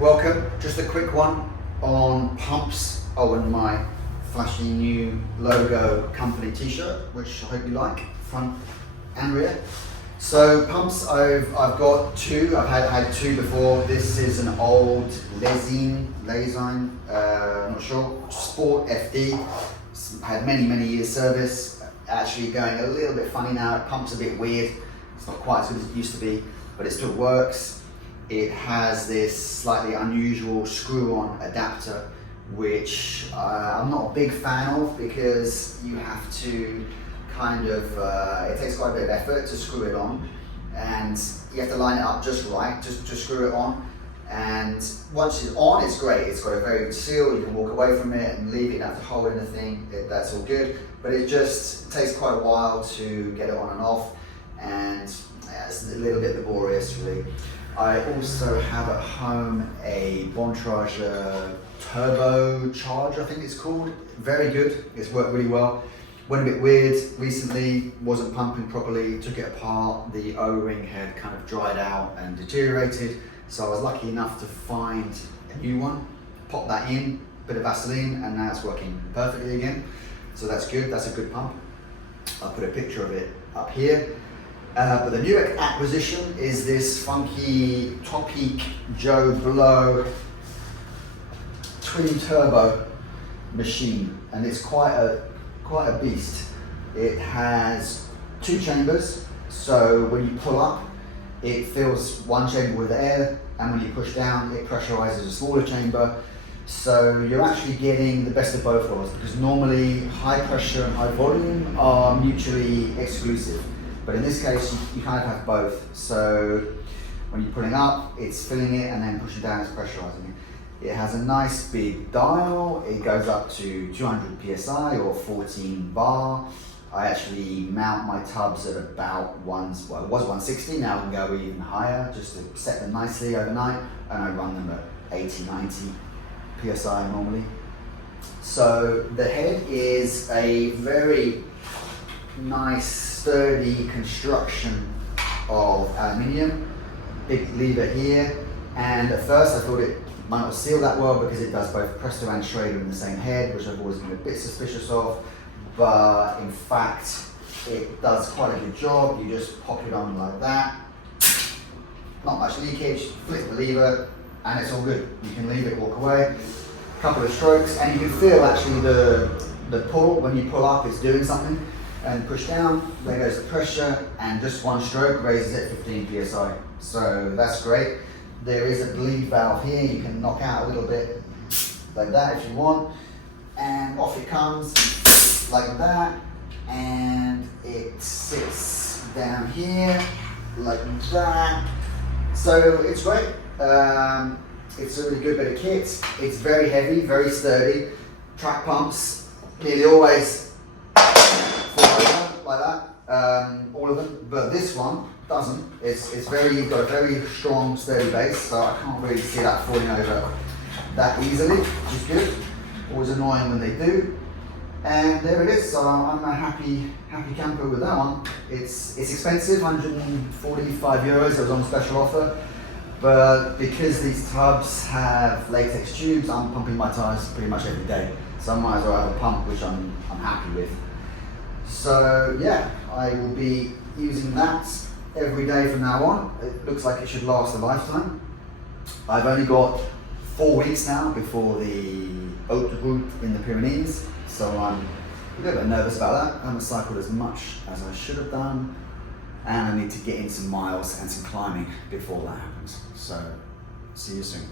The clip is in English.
Welcome, just a quick one on pumps. Oh, and my flashy new logo company t-shirt, which I hope you like, front and rear. So pumps, I've got two. I've had two before. This is an old Lezine, I'm not sure, Sport FD. It's had many years service. Actually going a little bit funny now. It pumps a bit weird. It's not quite as good as it used to be, but it still works. It has this slightly unusual screw-on adapter, which I'm not a big fan of because you have to kind of, it takes quite a bit of effort to screw it on, and you have to line it up just right, just to screw it on. And once it's on, it's great. It's got a very good seal. You can walk away from it and leave it. You don't have to hold anything. That's all good. But it just takes quite a while to get it on and off, and it's a little bit laborious, really. I also have at home a Bontrage Turbo Charger, I think it's called. Very good. It's worked really well. Went a bit weird recently, wasn't pumping properly, took it apart, the O-ring had kind of dried out and deteriorated, so I was lucky enough to find a new one, pop that in, bit of Vaseline, and now it's working perfectly again. So that's good, that's a good pump. I'll put a picture of it up here. But the new acquisition is this funky Topeak Joe Blow twin turbo machine, and it's quite a beast. It has two chambers, so when you pull up, it fills one chamber with air, and when you push down, it pressurizes a smaller chamber. So you're actually getting the best of both worlds, because normally high pressure and high volume are mutually exclusive. But in this case, you kind of have both. So when you're pulling up, it's filling it, and then pushing down, it's pressurizing it. It has a nice big dial. It goes up to 200 PSI or 14 bar. I actually mount my tubs at about it was 160, now I can go even higher just to set them nicely overnight, and I run them at 80, 90 PSI normally. So the head is a very nice sturdy construction of aluminium, big lever here, and at first I thought it might not seal that well because it does both Presto and Schrader in the same head, which I've always been a bit suspicious of, but in fact it does quite a good job. You just pop it on like that, not much leakage, flip the lever, and it's all good. You can leave it, walk away, a couple of strokes, and you can feel actually the pull. When you pull up, it's doing something, and push down, there goes the pressure, and just one stroke raises it 15 psi. So that's great. There is a bleed valve here. You can knock out a little bit like that if you want, and off it comes like that, and it sits down here like that. So it's great. It's a really good bit of kit. It's very heavy, very sturdy. Track pumps nearly always like that, all of them, but this one doesn't. It's got a very strong, sturdy base, so I can't really see that falling over that easily, which is good. Always annoying when they do. And there it is. So I'm a happy camper with that one. It's expensive, 145 euros. It was on special offer, but because these tubs have latex tubes, I'm pumping my tires pretty much every day, so I might as well have a pump which I'm happy with. So yeah, I will be using that every day from now on. It looks like it should last a lifetime. I've only got 4 weeks now before the haute route in the Pyrenees, so I'm a little bit nervous about that. I haven't cycled as much as I should have done, and I need to get in some miles and some climbing before that happens. So see you soon.